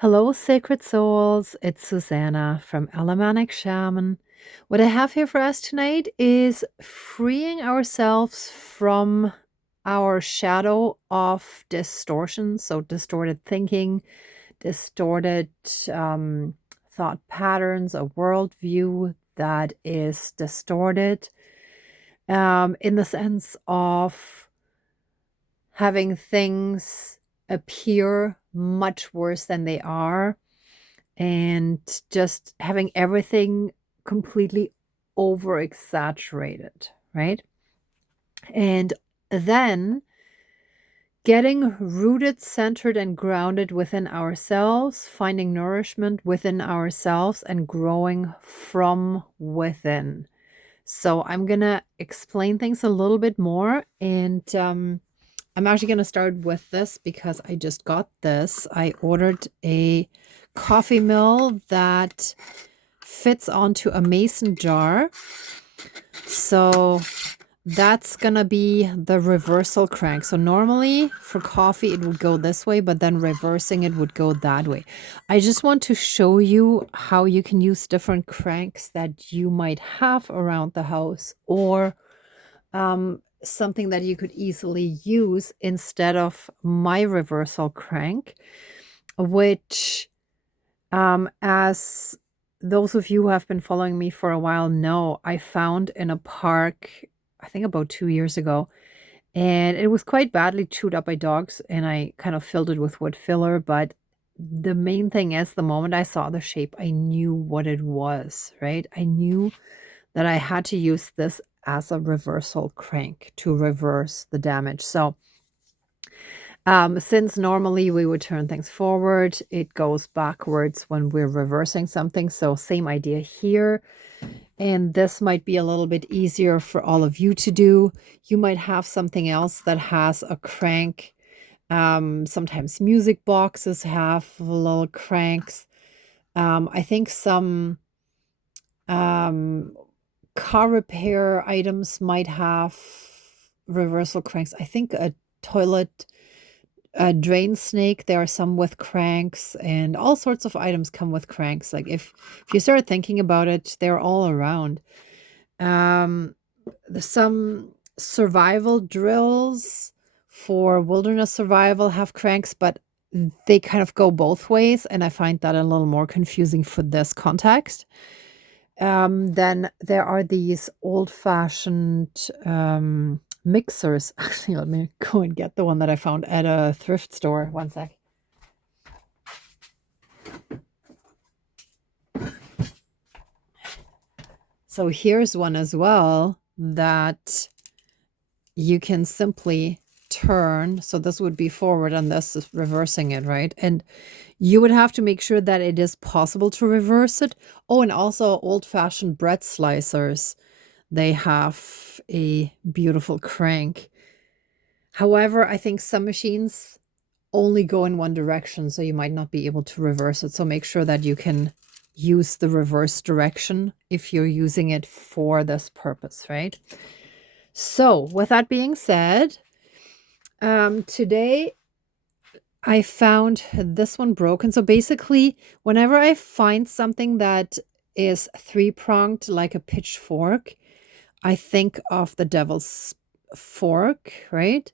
Hello, sacred souls. It's Susanna from Alamanic Shaman. What I have here for us tonight is freeing ourselves from our shadow of distortion, so distorted thinking, distorted thought patterns, a worldview that is distorted in the sense of having things appear much worse than they are and just having everything completely over exaggerated, right? And then getting rooted, centered, and grounded within ourselves, finding nourishment within ourselves, and growing from within. So I'm going to explain things a little bit more. And I'm actually going to start with this because I just got this. I ordered a coffee mill that fits onto a mason jar. So that's going to be the reversal crank. So normally for coffee, it would go this way, but then reversing it would go that way. I just want to show you how you can use different cranks that you might have around the house, or something that you could easily use instead of my reversal crank, which, as those of you who have been following me for a while know, I found in a park, I think about 2 years ago, and it was quite badly chewed up by dogs, and I kind of filled it with wood filler. But the main thing is, the moment I saw the shape, I knew what it was, right? I knew that I had to use this as a reversal crank to reverse the damage. So since normally we would turn things forward, it goes backwards when we're reversing something. So same idea here. And this might be a little bit easier for all of you to do. You might have something else that has a crank. Sometimes music boxes have little cranks. I think some car repair items might have reversal cranks. I think a toilet drain snake, there are some with cranks, and all sorts of items come with cranks. Like if you start thinking about it, they're all around. Some survival drills for wilderness survival have cranks, but they kind of go both ways, and I find that a little more confusing for this context. Then there are these old-fashioned mixers. Actually, let me go and get the one that I found at a thrift store. One sec. So here's one as well that you can simply turn. So this would be forward and this is reversing it, right? And you would have to make sure that it is possible to reverse it. Oh, and also old-fashioned bread slicers. They have a beautiful crank. However, I think some machines only go in one direction, so you might not be able to reverse it. So make sure that you can use the reverse direction if you're using it for this purpose, right? So with that being said, today I found this one broken. So basically, whenever I find something that is three-pronged like a pitchfork, I think of the devil's fork, right?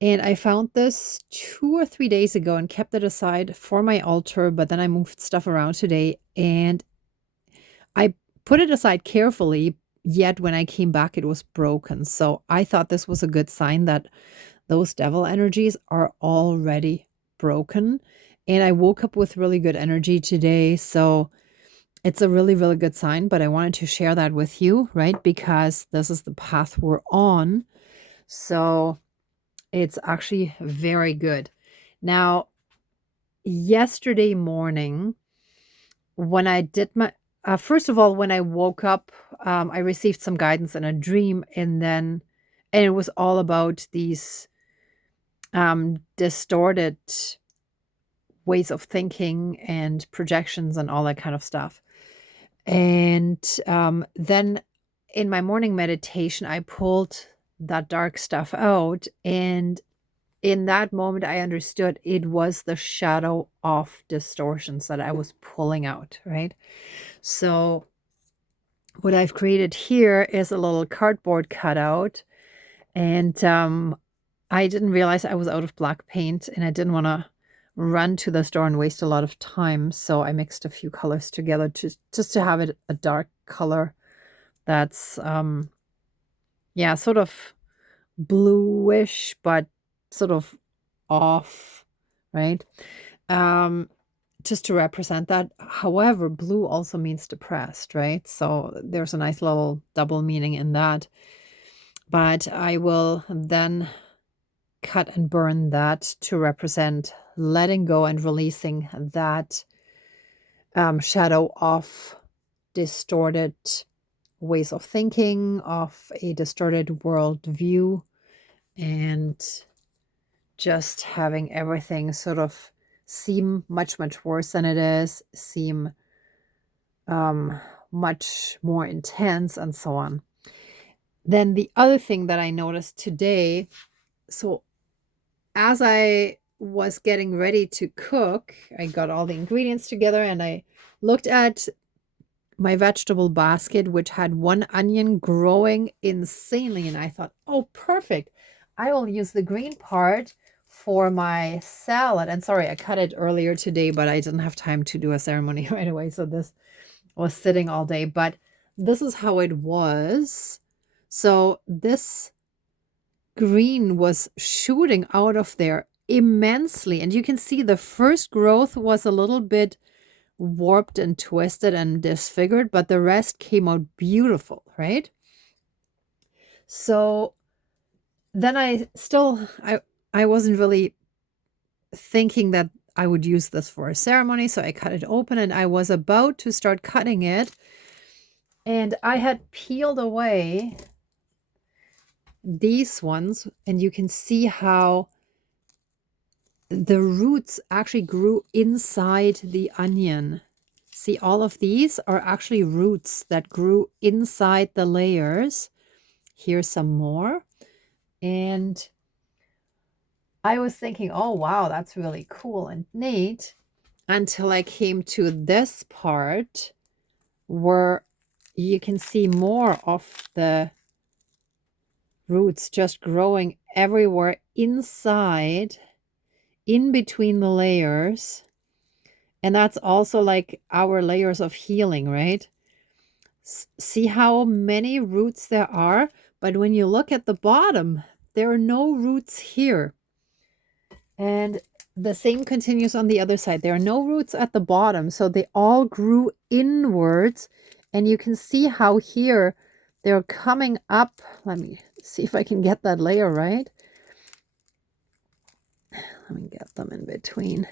And I found this 2 or 3 days ago and kept it aside for my altar, but then I moved stuff around today and I put it aside carefully, yet when I came back, it was broken. So I thought this was a good sign that those devil energies are already broken. And I woke up with really good energy today. So it's a really, really good sign, but I wanted to share that with you, right? Because this is the path we're on. So it's actually very good. Now, yesterday morning, when I did my, first of all, when I woke up, I received some guidance in a dream, and it was all about these distorted ways of thinking and projections and all that kind of stuff. And then in my morning meditation, I pulled that dark stuff out, and in that moment, I understood it was the shadow of distortions that I was pulling out, right? So what I've created here is a little cardboard cutout. And I didn't realize I was out of black paint and I didn't want to run to the store and waste a lot of time. So I mixed a few colors together just to have it a dark color that's, yeah, sort of bluish, but sort of off, right? Um, just to represent that. However, blue also means depressed, right? So there's a nice little double meaning in that. But I will then cut and burn that to represent letting go and releasing that shadow of distorted ways of thinking, of a distorted world view, and just having everything sort of seem much, much worse than it is, seem much more intense, and so on. Then the other thing that I noticed today, so as I was getting ready to cook, I got all the ingredients together and I looked at my vegetable basket, which had one onion growing insanely. And I thought, oh, perfect. I will use the green part for my salad. And sorry, I cut it earlier today, but I didn't have time to do a ceremony right away. So this was sitting all day. But this is how it was. So this green was shooting out of there immensely. And you can see the first growth was a little bit warped and twisted and disfigured, but the rest came out beautiful, right? So then I wasn't really thinking that I would use this for a ceremony. So I cut it open and I was about to start cutting it. And I had peeled away these ones, and you can see how the roots actually grew inside the onion. See, all of these are actually roots that grew inside the layers. Here's some more. And I was thinking, oh, wow, that's really cool and neat, until I came to this part where you can see more of the roots just growing everywhere inside, in between the layers. And that's also like our layers of healing, right? See how many roots there are? But when you look at the bottom, there are no roots here. And the same continues on the other side. There are no roots at the bottom, so they all grew inwards. And you can see how here they're coming up. Let me see if I can get that layer right. Let me get them in between.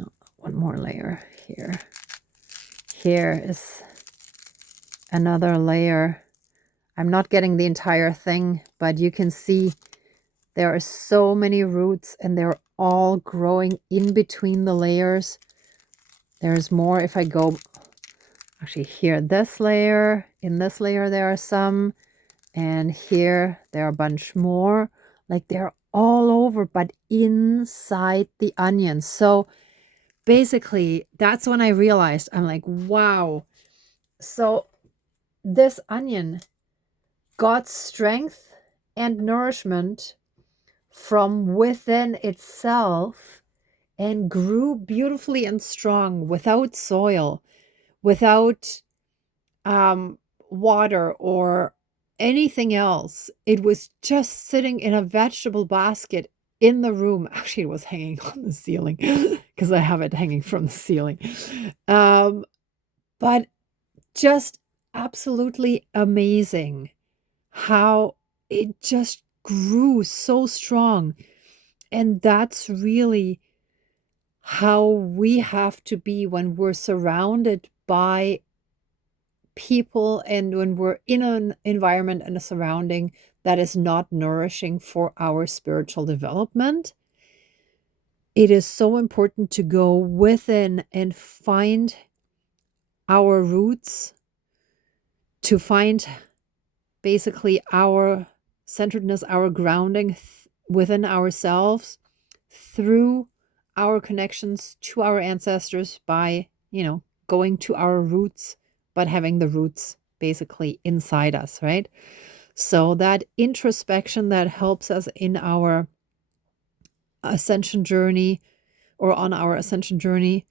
Oh, one more layer here. Here is another layer. I'm not getting the entire thing, but you can see there are so many roots and they're all growing in between the layers. There's more if I go, actually here, this layer, in this layer there are some, and here there are a bunch more. Like they're all over, but inside the onion. So basically, that's when I realized, I'm like, wow. So this onion got strength and nourishment from within itself and grew beautifully and strong without soil, without water or anything else. It was just sitting in a vegetable basket in the room. Actually, it was hanging on the ceiling because I have it hanging from the ceiling. But just absolutely amazing how it just grew so strong. And that's really how we have to be when we're surrounded by people and when we're in an environment and a surrounding that is not nourishing for our spiritual development. It is so important to go within and find our roots, to find basically our centeredness, our grounding within ourselves through our connections to our ancestors by, going to our roots, but having the roots basically inside us, right? So that introspection that helps us in our ascension journey or on our ascension journey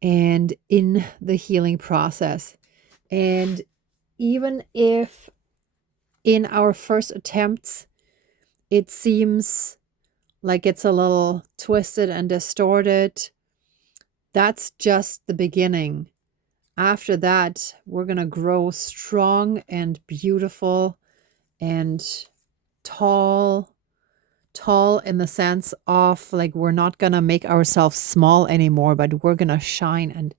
and in the healing process. And even if in our first attempts, it seems like it's a little twisted and distorted, that's just the beginning. After that, we're going to grow strong and beautiful and tall in the sense of like we're not going to make ourselves small anymore, but we're going to shine and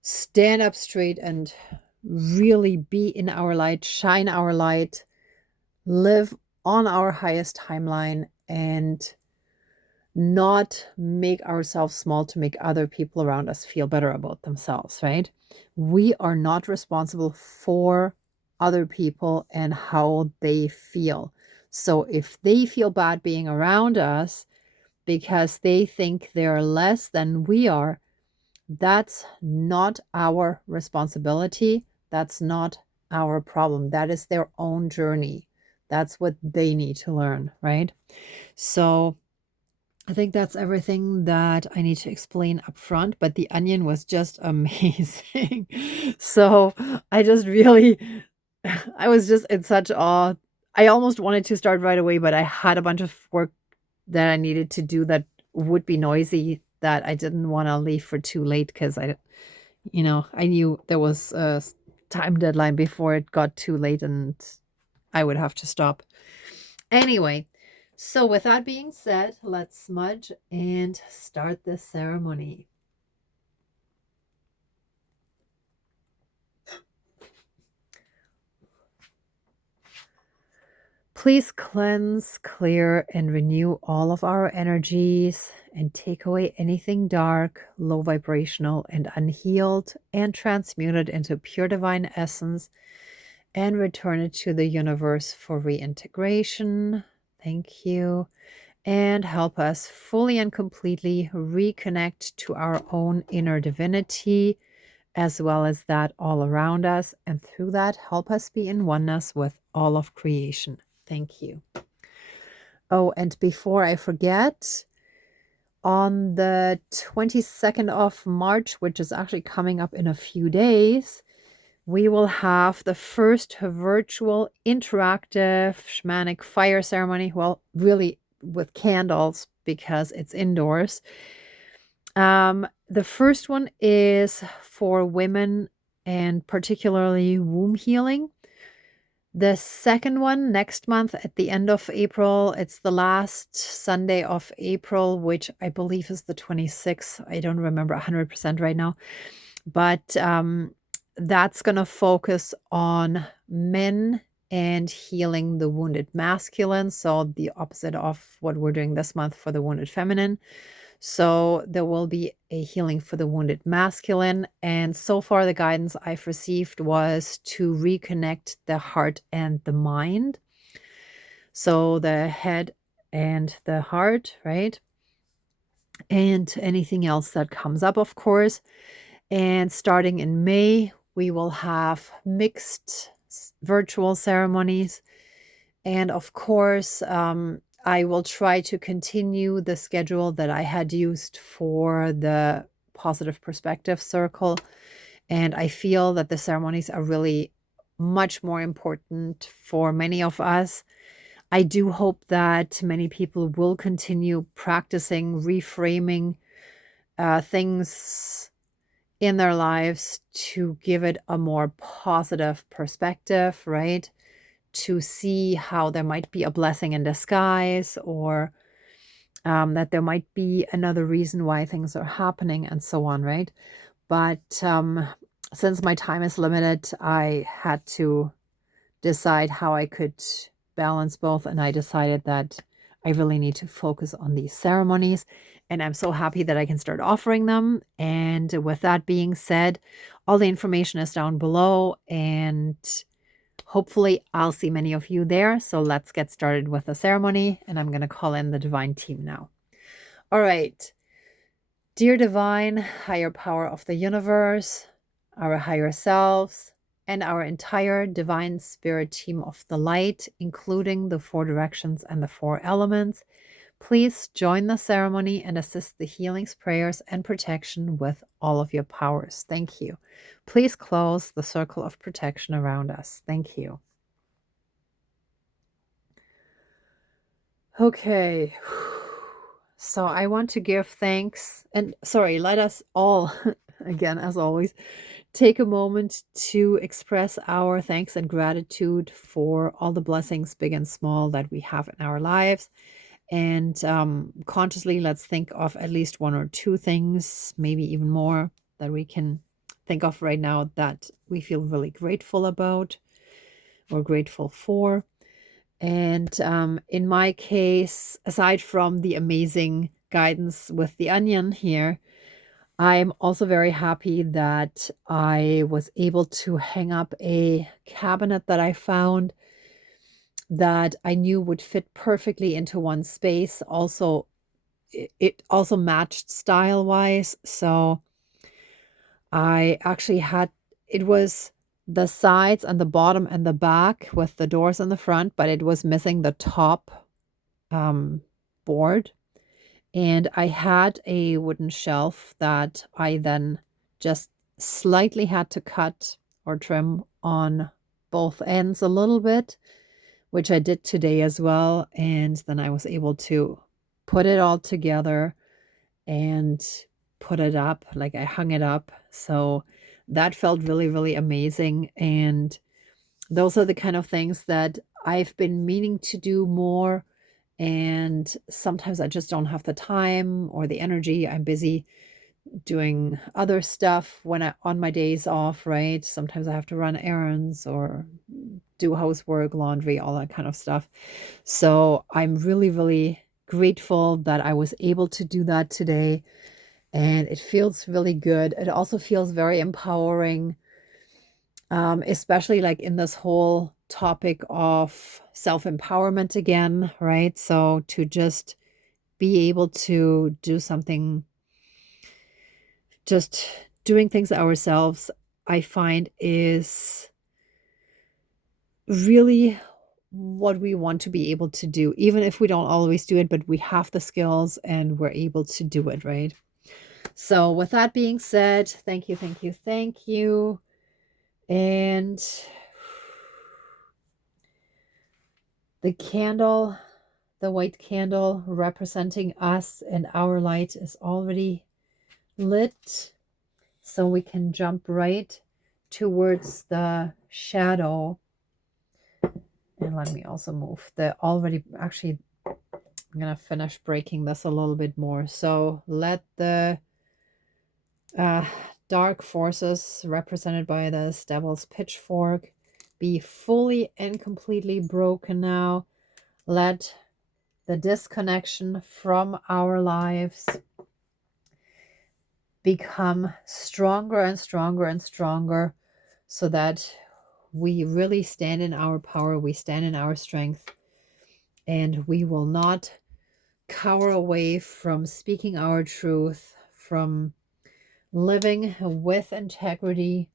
stand up straight and really be in our light, shine our light, live on our highest timeline, and not make ourselves small to make other people around us feel better about themselves, right? We are not responsible for other people and how they feel. So if they feel bad being around us because they think they're less than we are, that's not our responsibility. That's not our problem. That is their own journey. That's what they need to learn, right? So I think that's everything that I need to explain up front, but the onion was just amazing. So I just really, I was just in such awe. I almost wanted to start right away, but I had a bunch of work that I needed to do that would be noisy that I didn't want to leave for too late because I knew there was a time deadline before it got too late and I would have to stop. Anyway, so with that being said, let's smudge and start this ceremony. Please cleanse, clear, and renew all of our energies and take away anything dark, low vibrational, and unhealed, and transmute it into pure divine essence and return it to the universe for reintegration. Thank you. And help us fully and completely reconnect to our own inner divinity, as well as that all around us. And through that, help us be in oneness with all of creation. Thank you. Oh, and before I forget, on the 22nd of March, which is actually coming up in a few days, we will have the first virtual interactive shamanic fire ceremony. Well, really with candles because it's indoors. The first one is for women and particularly womb healing. The second one next month at the end of April, it's the last Sunday of April, which I believe is the 26th. I don't remember 100% right now, but that's going to focus on men and healing the wounded masculine. So the opposite of what we're doing this month for the wounded feminine. So there will be a healing for the wounded masculine. And so far, the guidance I've received was to reconnect the heart and the mind. So the head and the heart, right? And anything else that comes up, of course. And starting in May, we will have mixed virtual ceremonies. And of course, I will try to continue the schedule that I had used for the Positive Perspective Circle. And I feel that the ceremonies are really much more important for many of us. I do hope that many people will continue practicing reframing things in their lives to give it a more positive perspective, right? To see how there might be a blessing in disguise or that there might be another reason why things are happening and so on, right? But since my time is limited, I had to decide how I could balance both. And I decided that I really need to focus on these ceremonies. And I'm so happy that I can start offering them. And with that being said, all the information is down below. And Hopefully, I'll see many of you there. So let's get started with the ceremony, and I'm going to call in the divine team now. All right. Dear divine, higher power of the universe, our higher selves, and our entire divine spirit team of the light, including the 4 directions and the 4 elements, please join the ceremony and assist the healings, prayers, and protection with all of your powers. Thank you. Please close the circle of protection around us. Thank you. Okay. So I want to give thanks and sorry, let us all, again, as always, take a moment to express our thanks and gratitude for all the blessings, big and small, that we have in our lives. And consciously, let's think of at least 1 or 2 things, maybe even more, that we can think of right now that we feel really grateful about or grateful for. And in my case, aside from the amazing guidance with the onion here, I'm also very happy that I was able to hang up a cabinet that I found that I knew would fit perfectly into one space. Also, it also matched style wise. So I actually had, it was the sides and the bottom and the back with the doors in the front, but it was missing the top board. And I had a wooden shelf that I then just slightly had to cut or trim on both ends a little bit, which I did today as well. And then I was able to put it all together and put it up, like I hung it up. So that felt really, really amazing. And those are the kind of things that I've been meaning to do more. And sometimes I just don't have the time or the energy. I'm busy doing other stuff when I on my days off, right? Sometimes I have to run errands or do housework, laundry, all that kind of stuff. So I'm really, really grateful that I was able to do that today. And it feels really good. It also feels very empowering, especially like in this whole topic of self-empowerment again, right? So to just be able to do something, just doing things ourselves, I find is really what we want to be able to do, even if we don't always do it, but we have the skills and we're able to do it, right? So with that being said, thank you, thank you, thank you. And the candle, the white candle representing us and our light is already lit. So we can jump right towards the shadow. And let me also move the already, actually, I'm going to finish breaking this a little bit more. So let the dark forces represented by this devil's pitchfork be fully and completely broken now. Let the disconnection from our lives become stronger and stronger and stronger, so that we really stand in our power, we stand in our strength, and we will not cower away from speaking our truth, from living with integrity.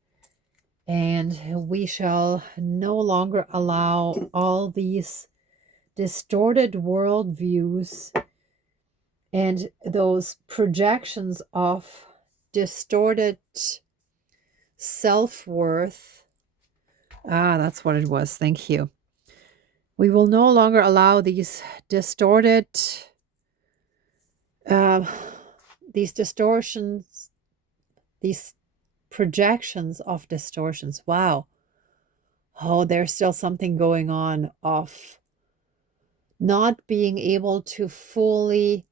And we shall no longer allow all these distorted worldviews and those projections of distorted self-worth. That's what it was. Thank you. We will no longer allow these distorted, these distortions, these projections of distortions. Wow. Oh, there's still something going on of not being able to fully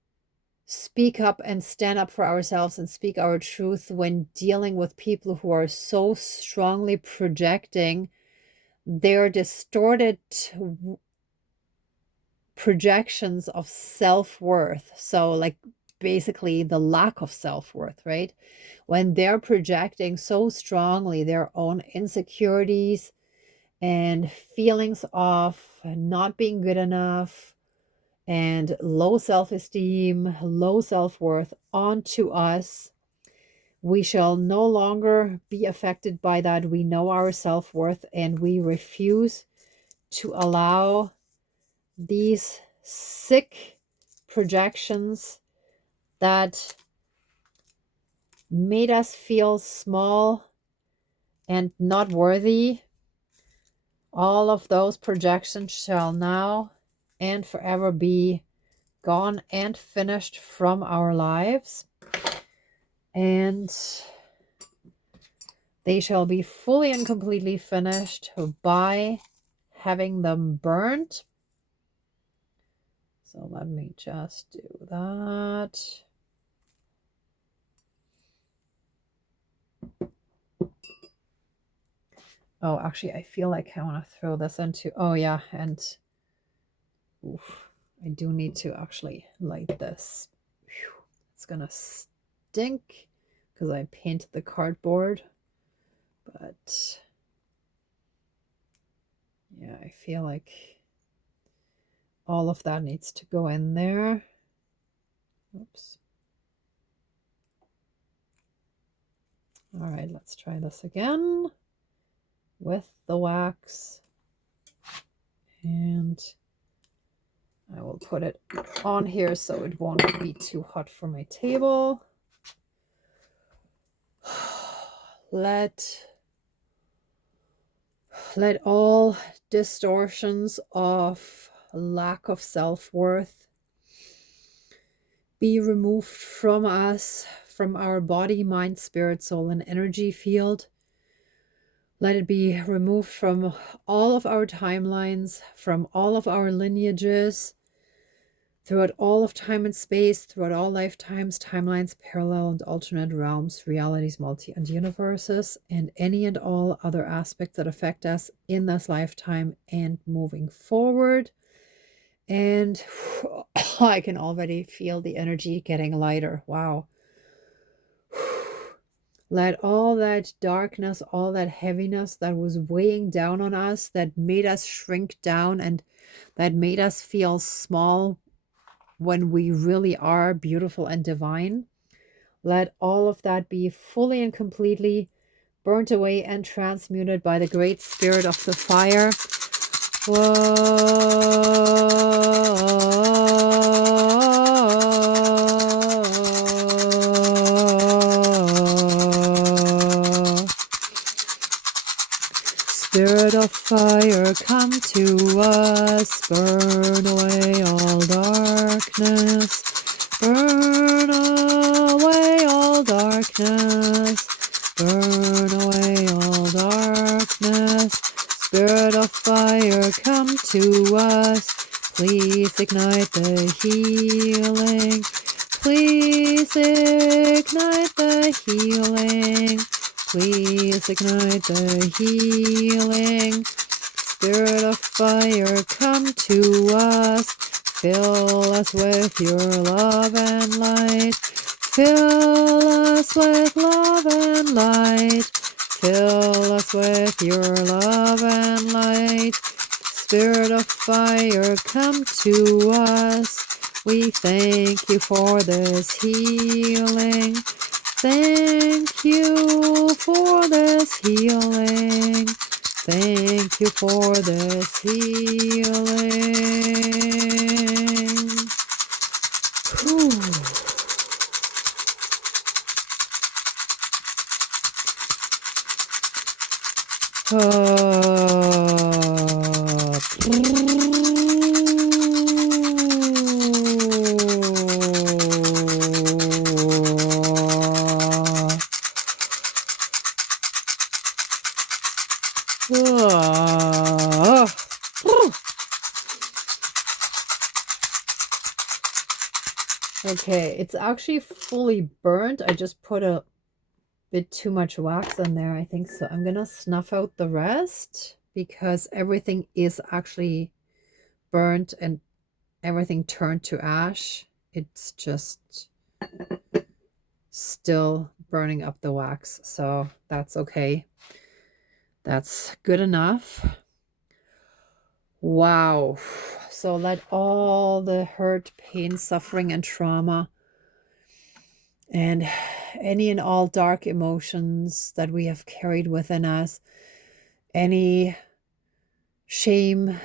speak up and stand up for ourselves and speak our truth when dealing with people who are so strongly projecting their distorted projections of self-worth. So like basically the lack of self-worth, right? When they're projecting so strongly their own insecurities and feelings of not being good enough and low self-esteem, low self-worth onto us. We shall no longer be affected by that. We know our self-worth and we refuse to allow these sick projections that made us feel small and not worthy. All of those projections shall now and forever be gone and finished from our lives. And they shall be fully and completely finished by having them burnt. So let me just do that. Oh, actually, I feel like I want to throw this into, oh yeah, and oof, I do need to actually light this. Whew, it's gonna stink because I painted the cardboard, but yeah, I feel like all of that needs to go in there. Oops. All right, let's try this again with the wax. And I will put it on here so it won't be too hot for my table. Let all distortions of lack of self-worth be removed from us, from our body, mind, spirit, soul, and energy field. Let it be removed from all of our timelines, from all of our lineages, throughout all of time and space, throughout all lifetimes, timelines, parallel and alternate realms, realities, multi and universes, and any and all other aspects that affect us in this lifetime and moving forward. And I can already feel the energy getting lighter. Wow. Let all that darkness, all that heaviness that was weighing down on us, that made us shrink down and that made us feel small when we really are beautiful and divine, let all of that be fully and completely burnt away and transmuted by the great spirit of the fire. Spirit of fire, come to us, burn away all darkness, burn away all darkness, burn away all darkness. Spirit of fire, come to us, please ignite the healing, please ignite the healing. Please ignite the healing. Spirit of fire, come to us. Fill us with your love and light. Fill us with love and light. Fill us with your love and light. Spirit of fire, come to us. We thank you for this healing. Thank you for this healing. Thank you for this healing. Whew. Okay, it's actually fully burnt. I just put a bit too much wax in there, I think. So I'm gonna snuff out the rest because everything is actually burnt and everything turned to ash. It's just still burning up the wax, so that's okay. That's good enough. Wow. So let all the hurt, pain, suffering, and trauma, and any and all dark emotions that we have carried within us, any shame,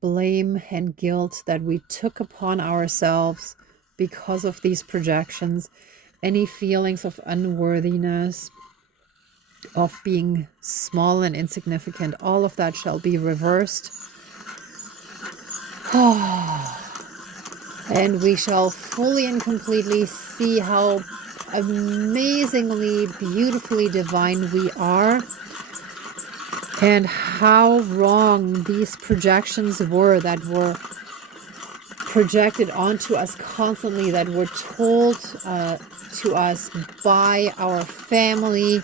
blame, and guilt that we took upon ourselves because of these projections, any feelings of unworthiness, of being small and insignificant, all of that shall be reversed. And we shall fully and completely see how amazingly, beautifully divine we are, and how wrong these projections were that were projected onto us constantly, that were told to us by our family,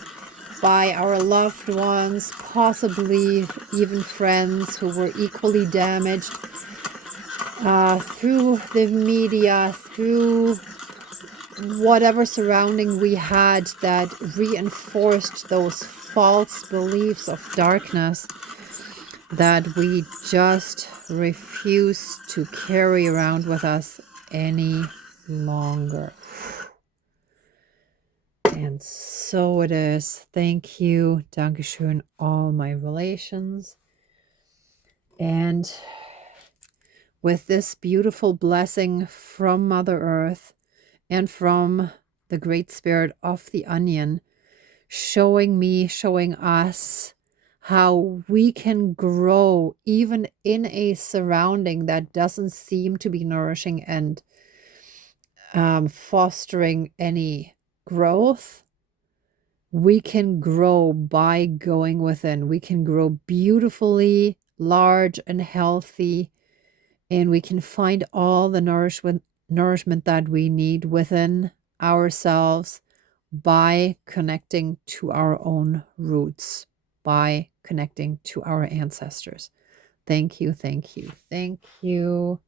by our loved ones, possibly even friends who were equally damaged, through the media, through whatever surrounding we had that reinforced those false beliefs of darkness that we just refuse to carry around with us any longer. And so it is. Thank you. Dankeschön, all my relations. And with this beautiful blessing from Mother Earth and from the Great Spirit of the Onion, showing me, showing us how we can grow even in a surrounding that doesn't seem to be nourishing and fostering any growth. We can grow by going within. We can grow beautifully, large and healthy, and we can find all the nourishment that we need within ourselves by connecting to our own roots, by connecting to our ancestors. Thank you, thank you, thank you.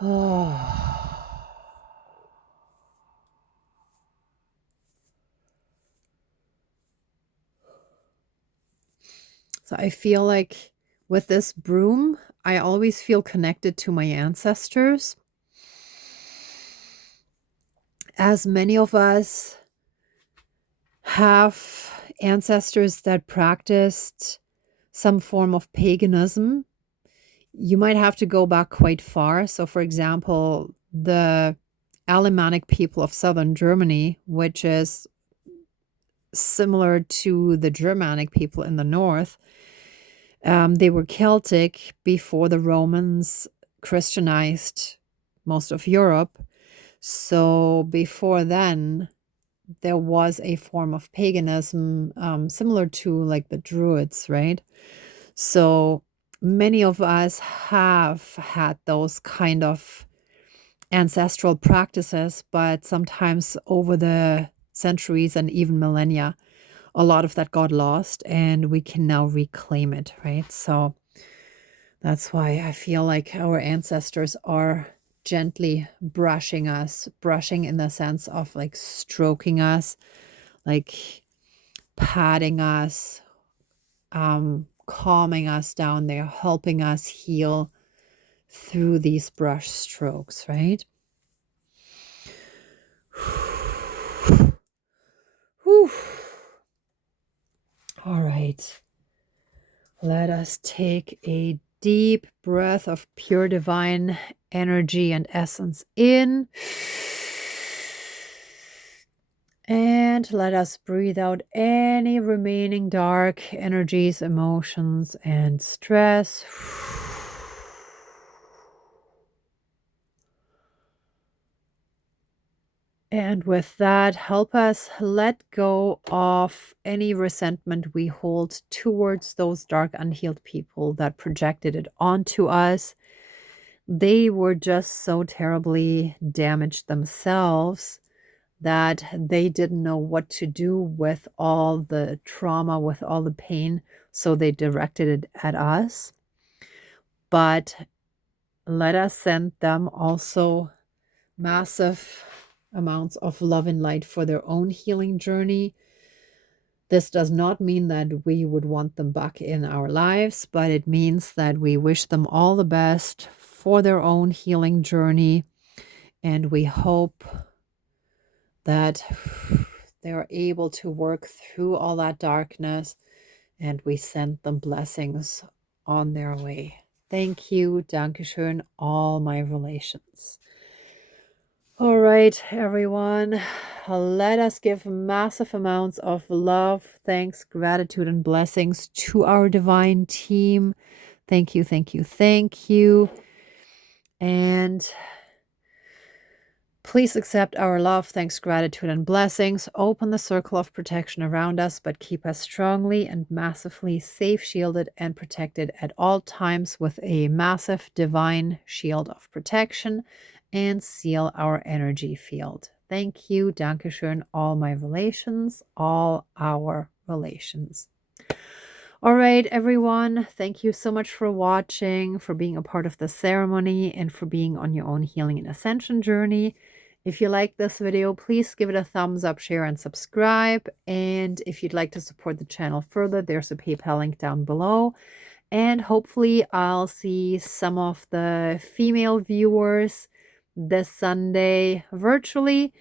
Oh. So I feel like with this broom, I always feel connected to my ancestors. As many of us have ancestors that practiced some form of paganism, you might have to go back quite far. So, for example, the Alemannic people of southern Germany, which is similar to the Germanic people in the north, they were Celtic before the Romans Christianized most of Europe. So before then, there was a form of paganism similar to like the Druids, right? So many of us have had those kind of ancestral practices, but sometimes over the centuries and even millennia, a lot of that got lost and we can now reclaim it, right? So that's why I feel like our ancestors are gently brushing us, brushing in the sense of like stroking us, like patting us, calming us down. They're helping us heal through these brush strokes, right? Whew. All right. Let us take a deep breath of pure divine energy and essence in. And let us breathe out any remaining dark energies, emotions, and stress. And with that, help us let go of any resentment we hold towards those dark, unhealed people that projected it onto us. They were just so terribly damaged themselves that they didn't know what to do with all the trauma, with all the pain, so they directed it at us. But let us send them also massive amounts of love and light for their own healing journey. This does not mean that we would want them back in our lives, but it means that we wish them all the best for their own healing journey. And we hope that they're able to work through all that darkness, and we send them blessings on their way. Thank you, Dankeschön, all my relations. All right, everyone, let us give massive amounts of love, thanks, gratitude, and blessings to our divine team. Thank you, thank you, thank you. And please accept our love, thanks, gratitude, and blessings. Open the circle of protection around us, but keep us strongly and massively safe, shielded, and protected at all times with a massive divine shield of protection, and seal our energy field. Thank you, Dankeschön, all my relations, all our relations. All right, everyone, thank you so much for watching, for being a part of the ceremony, and for being on your own healing and ascension journey. If you like this video, please give it a thumbs up, share, and subscribe. And if you'd like to support the channel further, there's a PayPal link down below. And hopefully I'll see some of the female viewers this Sunday virtually,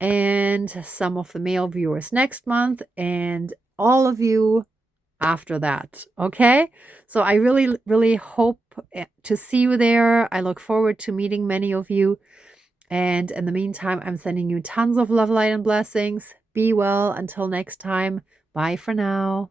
and some of the male viewers next month, and all of you after that. Okay, so I really hope to see you there. I look forward to meeting many of you, and in the meantime, I'm sending you tons of love, light, and blessings. Be well until next time. Bye for now.